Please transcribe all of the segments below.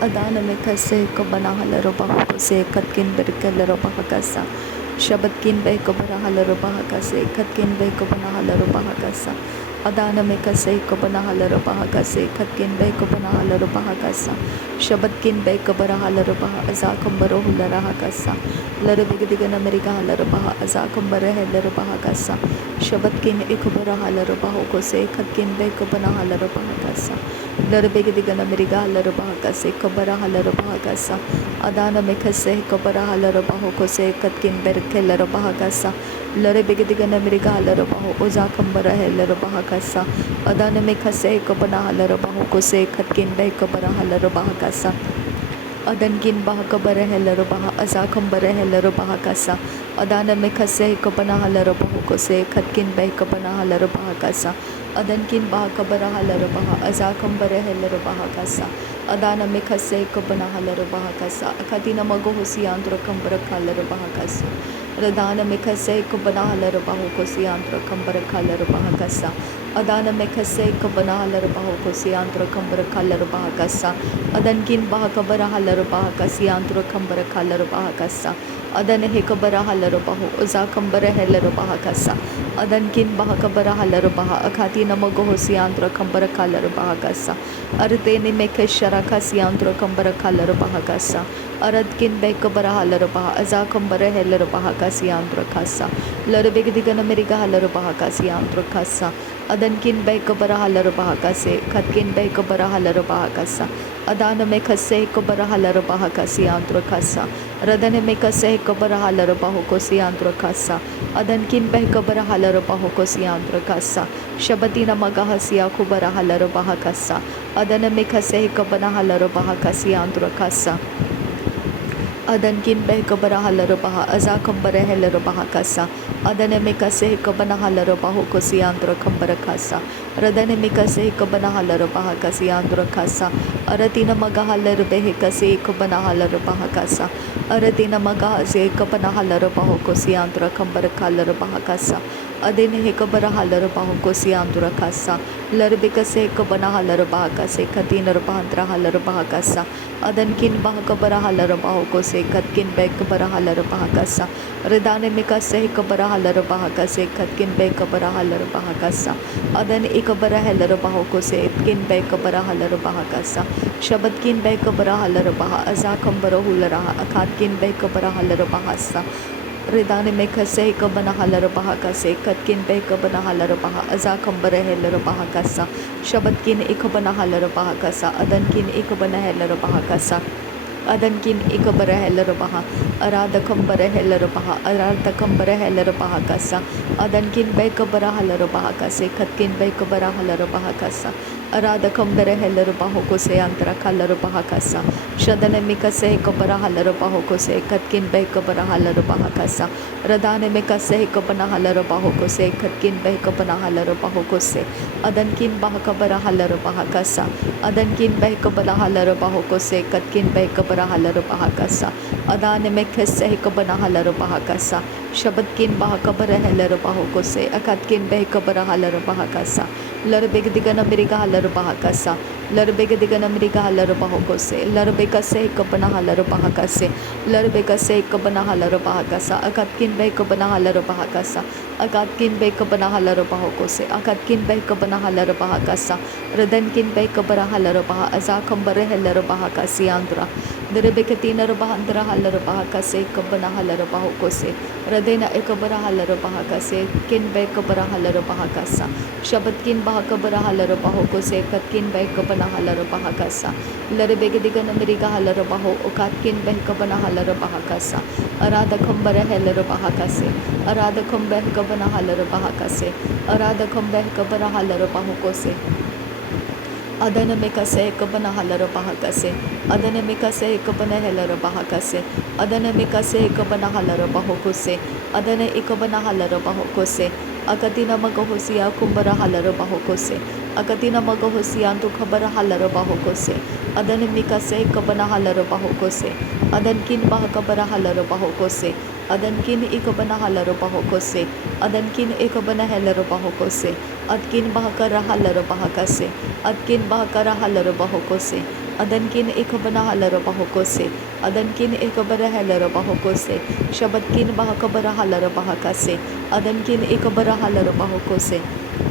Adana mikase ko banahala robaho ko se katkin berkel robaha kasa. Shabatkin be ko banahala robaha kase katkin be ko banahala robaha kasa. Adana mikase ko banahala robaha kase katkin be ko banahala robaha kasa. Shabatkin be ko banahala robaha azakum barohula raha kasa. Larabigadigana Amerika hala robaha azakum barahela robaha kasa. Shabatkin ikubarahala robaho ko se katkin be ko banahala robaha kasa. Larabigadigana Amerika hala robaha kase kabara hala robaha kasa. Adana mikase kabara hala robaho ko se katkin berkel robaha kasa. Larabigadigana Amerika hala robaho azakum barahela robaha kasa. Adana mikase kabana hala robaho ko se katkin be kabara hala robaha kasa. Adankin baha kabara hello baha azakam bara hello baha kasa. Adana mikase kabana hello baha kose katkin bay kabana hello baha kasa. Adankin baha kabara hello baha azakam bara hello baha kasa. Adana mikase kabana hello baha kasa. Akatina mago hosi andra kambara hello baha kasa. Radana mikase kabana hello baha kosi andra kambara hello baha kasa. Adana mikase kabana hello baha kosi andra kambara hello baha kasa. Adankin baha kabara hello baha kasi antro kambara hello baha kasa. Adan he kabara hello baha uza kambara hello baha kasa. Adankin baha kabara hello baha akati namago hosi antro kambara hello baha kasa. Ardeni mekashara kasi antro kambara hello baha kasa. Aradkin be kabara hello baha aza kambara hello baha kasi antro kasa. Larbegdigana meriga hello baha kasi antro kasa. Adankin be kabara hello baha kase katkin be kabara hello baha kasa. Adana mikase kabara hello baha kasi antro kasa. Radane mikase kabara hello baha kosi antro kasa. Adankin be kabara hello baha kosi antro kasa. Shabatina magahasiya kubara hello baha kasa. Adana mikase kabana hello baha kasi antro kasa. Adankin be kabara hello baha azakam bara hello baha kasa. Adana mikase kabana hello baha kosi antro kambara kasa. Radane mikase kabana hello baha kasi antro kasa. Aratina magahalar behe kase kabana hello baha kasa. Aratina magahase kabana hello baha kosi antro kambara hello baha kasa. Adene he kabara hello baha kosi antro kasa. Larbikase kabana hello baha kase katina bahandra hello baha kasa. Adankin baha kabara hello baha kose katkin be kabara hello baha kasa. Radane mikase kabara hello baha kase katkin be kabara hello baha kasa. Adan ikabara hello baha kose kin be kabara hello baha kasa. Shabatkin be kabara hello baha azakam barahul raha akatkin be kabara hello baha sa. Ridane mikase kabana hello baha kase katkin be kabana hello baha azakam bara hello baha kasa. Shabatkin ikabana hello baha kasa. Adankin ikabana hello baha kasa. Adankin ikabara hello baha arada kambara hello baha arada kambara hello baha kasa. Adankin be kabara hello baha kase katkin be kabara hello baha kasa. Arada kambara hello baha kose antara hello baha kasa. Shadane mikase kabara hello baha kose katkin be kabara hello baha kasa. Radane mikase kabana hello baha kose katkin be kabana hello baha kose. Adankin baha kabara hello baha kasa. Adankin be kabara hello baha kose katkin be kabara hello baha kasa. Adane mikase kabana hello baha kasa. Shabatkin baha kabara hello baha kose akatkin be kabara hello baha kasa. Larbegdigana meriga hello baha kasa. Larbegdigana meriga hello baha kose. Larbekase kabana hello baha kase. Larbekase kabana hello baha kasa. Akatkin be kabana hello baha kasa. Akatkin be kabana hello baha kose. Akatkin be kabana hello baha kasa. Radankin be kabara hello baha azakam bara hello baha kasi andra. Derebekatina bahandra hello baha kase kabana hello baha kose. Radena ekabara hello baha kase kin be kabara hello baha kasa. Shabatkin baha kabara hello baha kose katkin be kabana hello baha kasa. Larebegdigana meriga hello baha okatkin be kabana hello baha kasa. Arada kambara hello baha kase. Arada kambe kabana hello baha kase. Arada kambe kabara hello baha kose. Adana mikase kabana hello baha kase. Adana mikase kabana hello baha kase. Adana mikase kabana hello baha kose. Adana ikabana hello baha kose. Akatina magahosia kumbara hello baha kose. Akatina magahosia antu khabara hello baha kose. Adana mikase kabana hello baha kose. Adankin baha kabara hello baha kose. Adankin ikabana hello baha kose. Adankin ikabana hello baha kose. Adkin baha kara hello baha kase. Adkin baha kara hello baha kose. Adankin ikabana halara bahokose. Adankin ikabara halara bahokose. Shabatkin bahakabara halara bahakase. Adankin ikabara halara bahokose.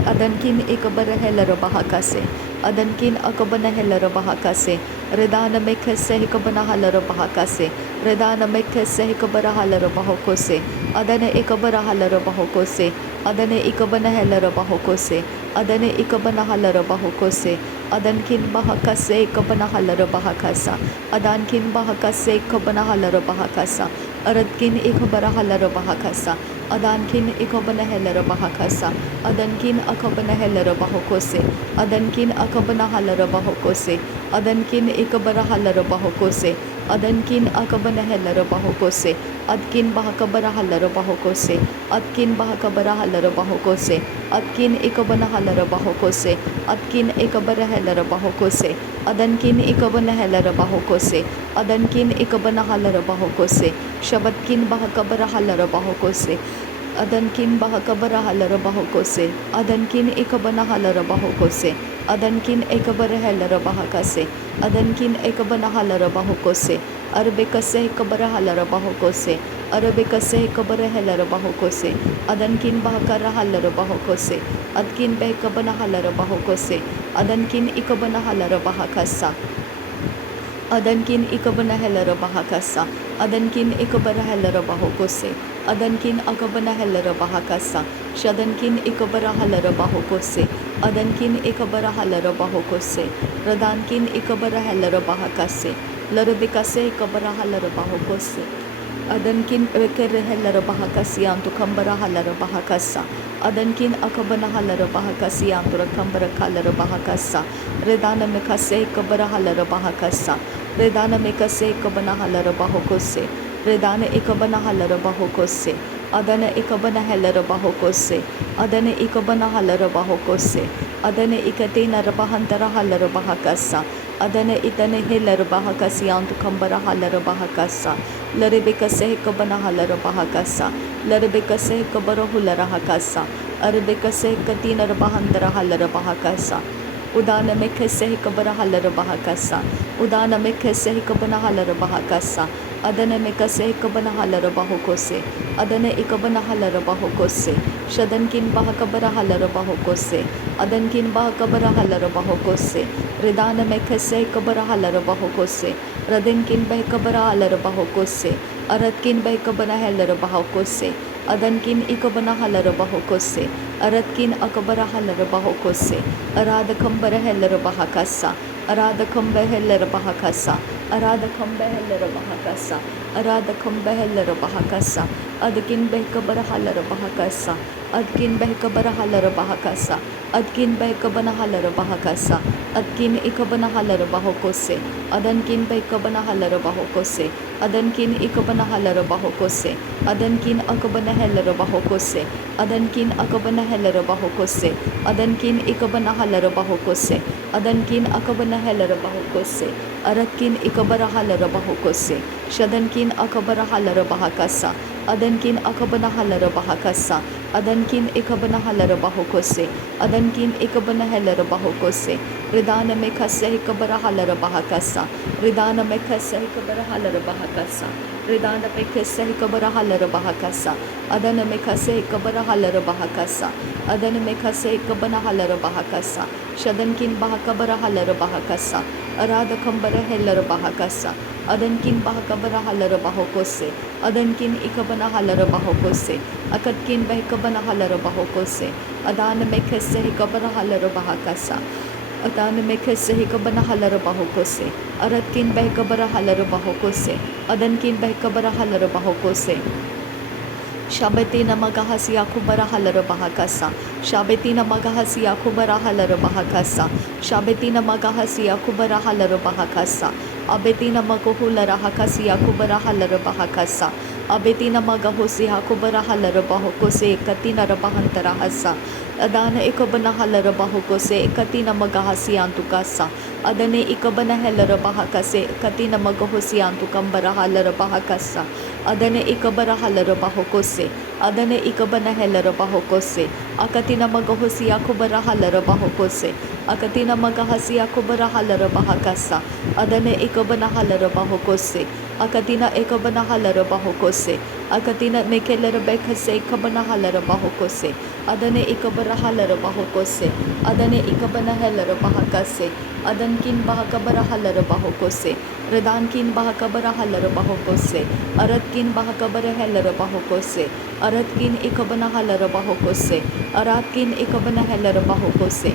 Adankin ikabara halara bahakase. Adankin akabana halara bahakase. Redana mekase ikabana halara bahakase. Redana mekase ikabara halara bahokose. Adana ikabara halara bahokose. Adana ikabana halara bahokose. Adana ikabana halara bahokose. Adankin bahakase ikabana halara bahakasa. Adankin bahakase ikabana halara bahakasa. Aradkin ikabara halara bahakasa. Adankin ikabana halara bahakasa. Adankin akabana halara bahokose. Adankin akabana halara bahokose. Adankin ikabara halara bahokose. Adankin akabana halara bahokose. Adkin bahakabara halara bahokose. Adkin bahakabara halara bahokose. Adkin ikabana halara bahokose. Adkin ikabara halara bahokose. Adankin ikabana halara bahokose. Adankin ikabana halara bahokose. Shabatkin bahakabara halara bahokose. Adankin bahakabara halara bahokose. Adankin ikabana halara bahokose. Adankin ikabara halara bahakase. Adankin ikabana halara bahokose. Arbekase ikabara halara bahokose. Arbekase ikabara halara bahokose. Adankin bahakara halara bahokose. Adkin bahakabana halara bahokose. Adankin ikabana halara bahakasa. Adankin ikabana halara bahakasa. Adankin ikabara halara bahokose. Adankin akabana halara bahakasa. Shadankin ikabara halara bahokose. Adankin ikabara halara bahokose. Radankin ikabara halara bahakase. Larabikase ikabara halara bahokose. Adankin ekere halara bahakasi antu kambara halara bahakasa. Adankin akabana halara bahakasi antu kambara halara bahakasa. Redana mekase ikabara halara bahakasa. Redana mekase ikabana halara bahokose. Redana ikabana halara bahokose. Adana ikabana halara bahokose. Adana ikabana halara bahokose. Adana ikatena rabahantara halara bahakasa. Adana itane halara bahakasi antu kambara halara bahakasa. Laribikase ikabana halara bahakasa. Laribikase ikabara hulara hakasa. Arabikase katina rabahantara halara bahakasa. Udana mekase ikabara halara bahakasa. Udana mekase ikabana halara bahakasa. Adana mekase ikabana halara bahokose. Adana ikabana halara bahokose. Shadankin bahakabara halara bahokose. Adankin bahakabara halara bahokose. Redana mekase ikabara halara bahokose. Radankin bahakabara halara bahokose. Aradkin bahakabara halara bahokose. Adankin ikabana halara bahokose. Aradkin akabara halara bahokose. Arada kambara halara bahakasa. Arada kamba halara bahakasa. Arada kamba halara bahakasa. Arada kamba halara bahakasa. Adkin bahakabara halara bahakasa. Adkin bahakabara halara bahakasa. Adkin bahakabana halara bahakasa. Adkin ikabana halara bahokose. Adankin bahakabana halara bahokose. Adankin ikabana halara bahokose. Adankin akabana halara bahokose. Adankin akabana halara bahokose. Adankin ikabana halara bahokose. Adankin akabana halara bahokose. Aradkin ikabara halara bahokose. Shadankin akabara halara bahakasa. Adankin akabana halara bahakasa. Adankin ikabana halara bahokose. Adankin ikabana halara bahokose. Ridana mekase ikabara halara bahakasa. Ridana mekase ikabara halara bahakasa. Ridana mekase ikabara halara bahakasa. Adana mekase ikabara halara bahakasa. Adana mekase ikabana halara bahakasa. Shadankin bahakabara halara bahakasa. Arada kambara halara bahakasa. Adankin bahakabara halara bahokose. Adankin ikabana halara bahokose. Akatkin bahakabana halara bahokose. Adana mekase ikabara halara bahakasa. Adana mekase ikabana halara bahokose. Aradkin bahakabara halara bahokose. Adankin bahakabara halara bahokose. Shabetina magahasi akubara halara bahakasa. Shabetina magahasi akubara halara bahakasa. Shabetina magahasi akubara halara bahakasa. Abetina magohulara hakasi akubara halara bahakasa. Abetina magahosi akubara halara bahokose katina rabahantara hasa. Adana ikabana halara bahokose katina magahasi antukasa. Adane ikabana halara bahakase katina magahosi antukambara halara bahakasa. Adane ikabara halara bahokose. Adane ikabana halara bahokose. Akatina magahosi akubara halara bahokose. Akatina magahasi akubara halara bahakasa. adane ikobana halaraba hokose, akatina ekobana halaraba hokose, akatina mekelere kase ikobana halaraba hokose, adane ikobara halaraba hokose, adane ikobana halaraba hakase, adankin bahakabara halaraba hokose, redankin bahakabara halaraba hokose, aratkin bahakabara halaraba hokose, aratkin ikobana halaraba hokose, aratkin ikobana halaraba hokose,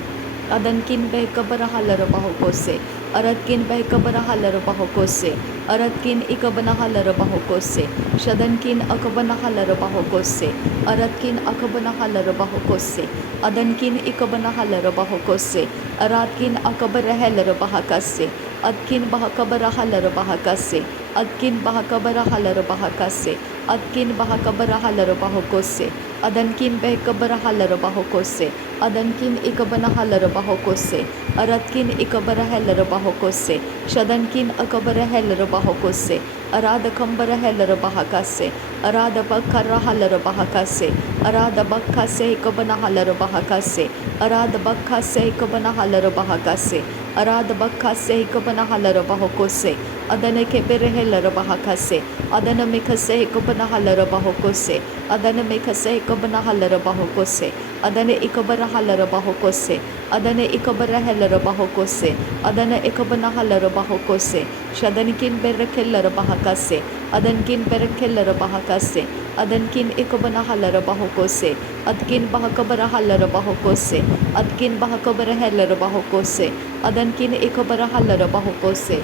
adankin behkabara halaraba hokose, aratkin behkabara halaraba hokose, aratkin ikabana halaraba hokose, shadankin akabana halaraba hokose, aratkin akabana halaraba hokose, adankin ikabana halaraba hokose, aratkin akabara halaraba hakase, adkin bahakabara halaraba hakase, adkin bahakabara halaraba hakase, adkin bahakabara halaraba hokose, adankin behkabara halaraba hokose, adankin ikabana halaraba hokose, aratkin ikabara halaraba hokose, shadankin akabara halaraba hokose, arada kambara halaraba hakase, arada bakara halaraba hakase, arada bakkase ikabana halaraba hakase, arada bakkase ikabana halaraba hakase, arada bakkase ikabana halaraba hokose, adana kebere halaraba hakase, adana mikase ikabana halaraba hokose, adana mikase ikabana halaraba hokose, adana ikabara halaraba hokose, adana ikabara halaraba hokose, adana ikabana halaraba hokose, shadanikin berekellaraba hakase, adankin berekellaraba hakase, adankin ikabana halaraba hokose, adkin bahakabara halaraba hokose, adkin bahakabara halaraba hokose, adankin ikabara halaraba hokose,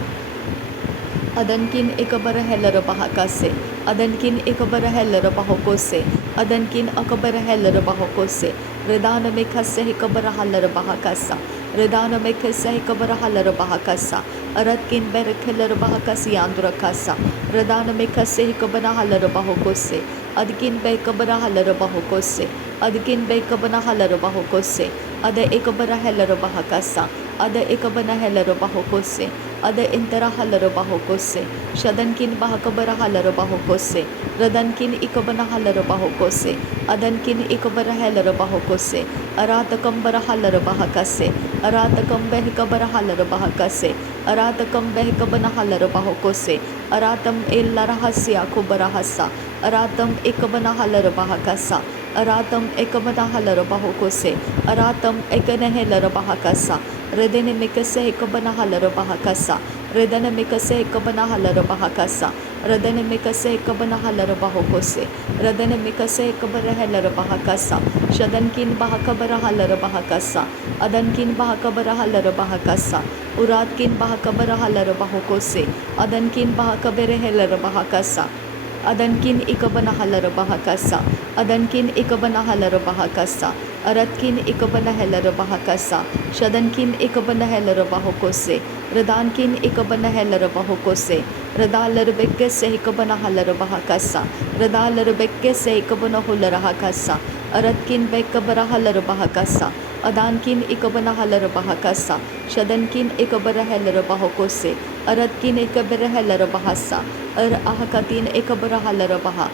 adankin ikabara halaraba hakase, adankin ikabara halaraba hokose, adankin akabara halaraba hokose, redana mekase ikabara halaraba hakasa, redana mekase ikabara halaraba hakasa, aratkin berekellaraba hakasi andrakasa, redana mekase ikabana halaraba hokose, adkin bekabara halaraba hokose, adkin bekabana halaraba hokose, ada ikabara halaraba hakasa, ada ikabana halaraba hokose, ada intara halaraba hokose, shadankin bahakabara halaraba hokose, radankin ikabana halaraba hokose, adankin ikabara halaraba hokose, aratakam bara halaraba hakase, aratakam behikabara halaraba hakase, aratakam behikabana halaraba hokose, aratam illarahasya kubarahasa, aratam ikabana halaraba hakasa, aratam ekabana halaraba hokose, aratam ekane halaraba hakasa, redene mikase ekabana halaraba hakasa, redene mikase ekabana halaraba hakasa, redene mikase ekabana halaraba hokose, redene mikase ekabara halaraba hakasa, shadankin bahakabara halaraba hakasa, adankin bahakabara halaraba hakasa, uratkin bahakabara halaraba hokose, adankin bahakabere halaraba hakasa, adankin ikabana halaraba hakasa, adankin ikabana halaraba hakasa, aratkin ikabana halaraba hakasa, shadankin ikabana halaraba hokose, redankin ikabana halaraba hokose, redalarebekke se ikabana halaraba hakasa, redalarebekke se ikabana hulara hakasa, aratkin bekabara halaraba hakasa, adankin ikabana halaraba hakasa, shadankin ikabara halaraba hokose, aratkin ikabara halaraba hasa, ahakatin ikabara halarabaha,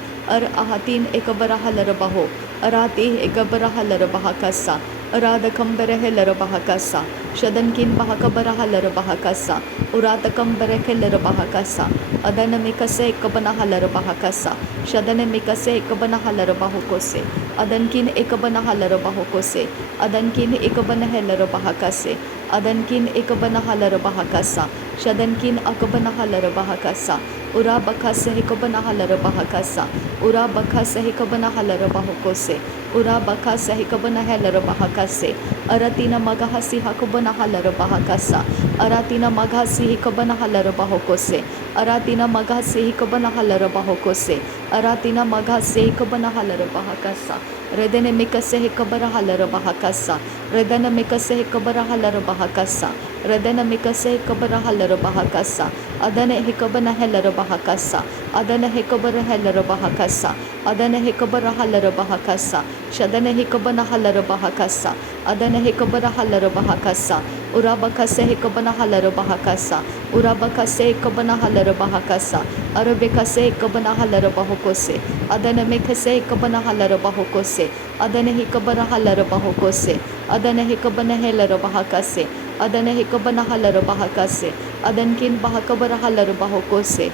ahatin ikabara halarabaho, arati ikabara halarabahakasa, aradakambara halarabahakasa, shadankin bahakabara halarabahakasa, uratakambara halarabahakasa, adanamikase ikabana halarabahakasa, shadanamikase ikabana halarabahokose, adankin ikabana halarabahokose, adankin ikabana halarabahakase, adankin ikabana halarabahakasa, shadankin akabana halarabahakasa, ura bakase hikabana halarabahakasa, ura bakase hikabana halarabahokose, ura bakase hikabana halarabahakase, aratina magahasi hakabana halarabahakasa, aratina magahasi hikabana halarabahokose, aratina magahasi hikabana halarabahokose, aratina magahasi hikabana halarabahakasa, redene mikase hikabara halarabahakasa, redene mikase hikabara halarabahakasa, redene mikase hikabara halarabahakasa, adane hikabana halarabahakasa, adane hikabara halarabahakasa, adane hikabara halarabahakasa, shadane hikabana halarabahakasa, adane hikabara halarabahakasa, urabakase hikabana halarabahakasa, urabakase hikabana halarabahakasa, arabekase hikabana halarabahokose, adane mikase hikabana halarabahokose, adane hikabara halarabahokose, adane hikabana halarabahakase, adana hikabana halar bahakase, adankin bahakabara halar bahokose,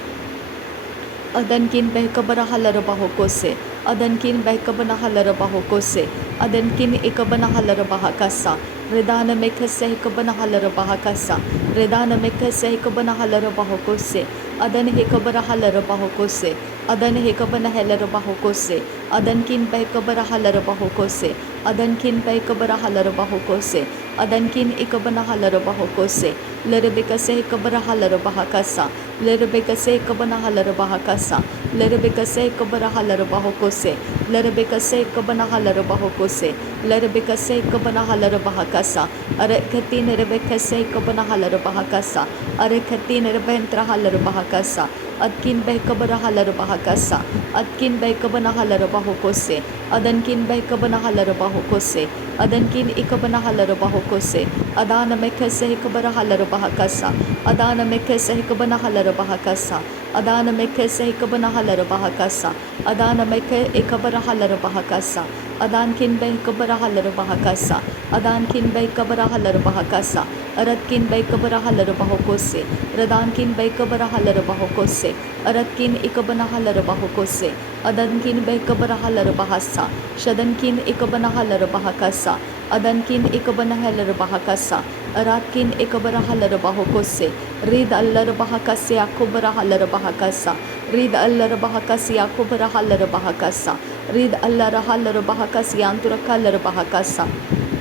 adankin behkabara halar bahokose, adankin behkabana halar bahokose, adankin ikabana halar bahakasa, redana mekase hikabana halar bahakasa, redana mekase hikabana halar bahokose, adan hikabara halar bahokose, adan hikabana halar bahokose, adankin behkabara halar bahokose, adankin behkabara halar bahokose, adankin ikabana halar bahokose, lerebekase hikabara halar bahakasa, lerebekase hikabana halar bahakasa, lerebekase hikabara halar bahokose, lerebekase hikabana halar bahokose, lerebekase hikabana halar bahakasa, arekati nerebekase hikabana halar bahakasa, arekati nerebentra halar bahakasa, adkin behkabara halar bahakasa, adkin behkabana halar bahokose, adankin behkabana halar bahokose, adankin ikabana halar bahokose, adana mekase hikabara halar bahakasa, adana mekase hikabana halar bahakasa, adana mekase hikabana halar bahakasa, adana meke ikabara halar bahakasa, adankin behkabara halar bahakasa, adankin behkabara halar bahakasa, aratkin behkabara halar bahokose, radankin behkabara halar bahokose, aratkin ikabana halar bahokose, adankin behkabara halar bahasa, shadankin ikabana halar bahakasa, adankin ikabana halar bahakasa, aratkin ikabara halar bahokose, rid allar bahakase akubara halar bahakasa, rid allar bahakase akubara halar bahakasa, rid allar halar bahakase antura halar bahakasa,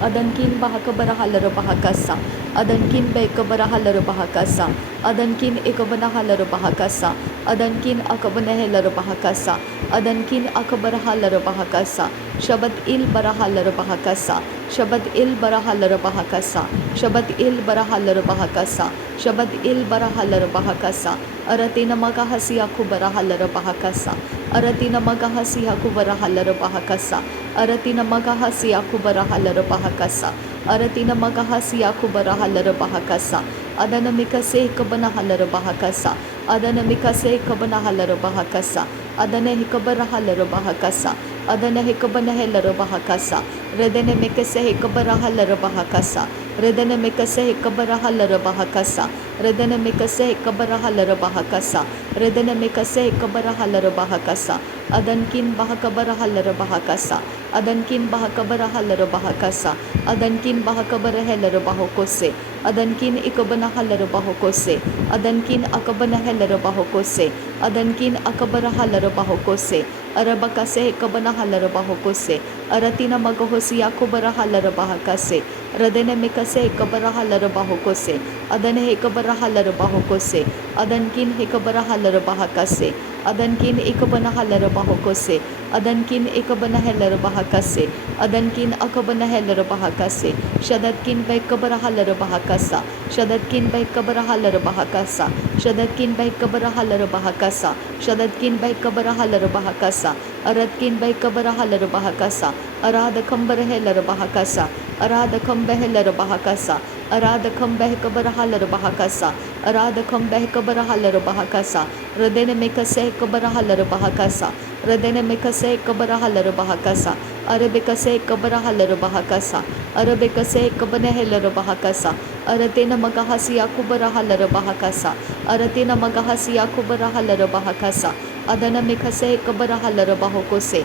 adankin bahakabara halar bahakasa, adankin behkabara halar bahakasa, adankin ikabana halar bahakasa, adankin akabana halar bahakasa, adankin akabara halar bahakasa, shabat il bara halar bahakasa, shabat il bara halar bahakasa, shabat il bara halar bahakasa, shabat il bara halar bahakasa, aratina magahasi akubara halar bahakasa, aratina magahasi akubara halar bahakasa, aratina magahasi akubara halar bahakasa, aratina magahasi akubara halar bahakasa, adana mikase hikabana halar bahakasa, adana mikase hikabana halar bahakasa, adana hikabara halar bahakasa, adana hikabana halar bahakasa, redene mikase hikabara halar bahakasa, redene mikase hikabara halar bahakasa, redene mikase hikabara halar bahakasa, redene mikase hikabara halar bahakasa, adankin bahakabara halar bahakasa, adankin bahakabara halar bahakasa, adankin bahakabara halar bahokose, adankin ikabana halar bahokose, adankin akabana halar bahokose, adankin akabara halar bahokose, arabakase hikabana halar bahokose, aratina magahosi akubara halar bahakase, radene mikase hikabara halar bahokose, adane hikabara halar bahokose, adankin hikabara halar bahakase, adankin ikabana halar bahokose, adankin ikabana halar bahakase, adankin akabana halar bahakase, shadatkin behkabara halar bahakasa, shadatkin behkabara halar bahakasa, shadatkin behkabara halar bahakasa, shadatkin behkabara halar bahakasa, aratkin behkabara halar bahakasa, aradakam halar bahakasa, aradakam halar bahakasa, aradakam behkabara halar bahakasa, aradakam behkabara halar bahakasa, radene mikase hikabara halar bahakasa, radene mikase hikabara halar bahakasa, arabikase hikabara halar bahakasa, arabikase hikabana halar bahakasa, aratina magahasi akubara halar bahakasa, aratina magahasi akubara halar bahakasa, adana mikase hikabara halar bahokose,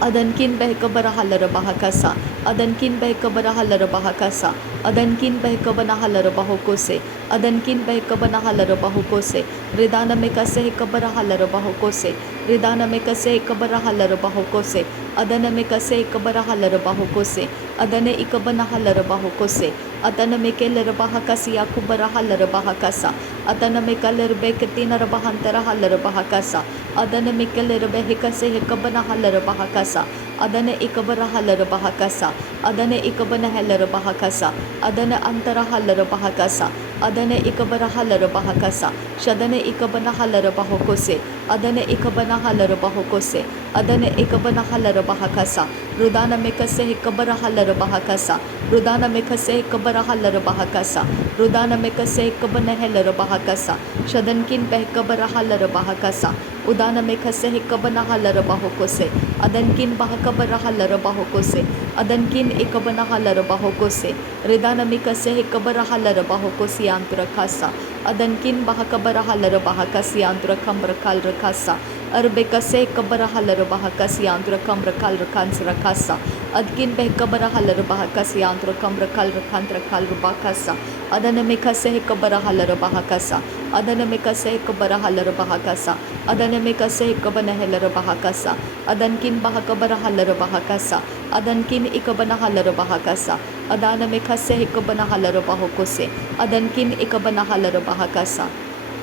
adankin behkabara halar bahakasa, adankin behkabara halar bahakasa, adankin behkabana halar bahokose, adankin behkabana halar bahokose, ridana mikase hikabara halar bahokose, ridana mikase hikabara halar bahokose, adana mikase hikabara halar bahokose, adana ikabana halar bahokose, adana mikelar bahakasi akubara halar bahakasa, adana mikalar beketina bahantara halar bahakasa, adana mikelar behikase hikabana halar bahakasa, adana ikabara halar bahakasa, adana ikabana halar bahakasa, adana antara halar bahakasa, adana ikabara halar bahakasa, shadana ikabana halar bahokose, adana ikabana halar bahokose, adana ikabana halar bahakasa, rudana mikase hikabara halar bahakasa, rudana mikase hikabara halar bahakasa, rudana mikase hikabana halar bahakasa, shadankin behkabara halar bahakasa, उदान में खसे है कबना huller बाहो से अदन किन बह cover huller बाहो से अदन किन एक बना हलर बाहो से रिदान में कसे है कबर हलर बाहो से आंतुर खासा अदन किन बह कबर हलर बाह कसी आंतुर खम रखाल रखासा अरबे कसे कबर हलर बाह कसी आंतुर कम रखाल रखांस रखासा अदकिन बह कबर हलर बाह कसी आंतुर कम रखाल रखांत रखाल रुबाखासा अदन में खसे है कबर हलर बाह कसा अदन में कसे है कबर हलर बाह कसा अदन में कसे है कबन हलर बाह कसा अदन किन बह कबर हलर बाह कसा अदन किन एक बना हलर बाह कसा अदान में खसे है कबन हलर बाह को से अदन किन एक बना हलर बाह कसा।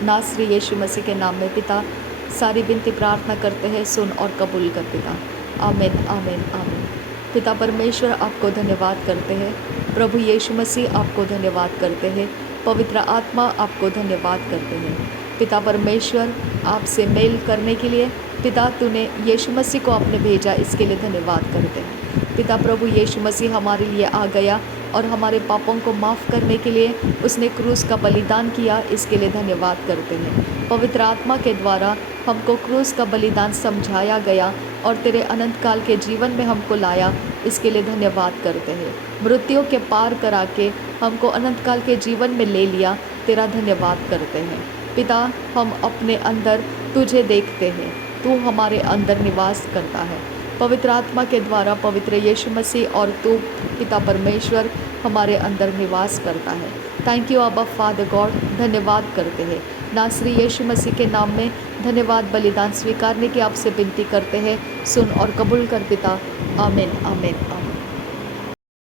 नासरी यीशु मसीह के नाम में पिता सारी विनती प्रार्थना करते हैं, सुन और कबूल कर पिता। आमीन आमीन आमीन। पिता परमेश्वर आपको धन्यवाद करते हैं, प्रभु यीशु मसीह आपको धन्यवाद करते हैं, पवित्र आत्मा आपको धन्यवाद करते हैं। पिता परमेश्वर आपसे मेल करने के लिए पिता तूने यीशु मसीह को आपने भेजा, इसके लिए धन्यवाद करते हैं। पिता प्रभु यीशु मसीह हमारे लिए आ गया और हमारे पापों को माफ़ करने के लिए उसने क्रूस का बलिदान किया, इसके लिए धन्यवाद करते हैं। पवित्र आत्मा के द्वारा हमको क्रूस का बलिदान समझाया गया और तेरे अनंत काल के जीवन में हमको लाया, इसके लिए धन्यवाद करते हैं। मृत्यु के पार करा के हमको अनंत काल के जीवन में ले लिया, तेरा धन्यवाद करते हैं। पिता हम अपने अंदर तुझे देखते हैं, तू हमारे अंदर निवास करता है। पवित्र आत्मा के द्वारा पवित्र यीशु मसीह और तू पिता परमेश्वर हमारे अंदर निवास करता है। थैंक यू अब्बा फादर गॉड, धन्यवाद करते हैं। नासरी यीशु मसीह के नाम में धन्यवाद बलिदान स्वीकारने की आपसे विनती करते हैं, सुन और कबूल कर पिता। आमीन आमीन आमीन।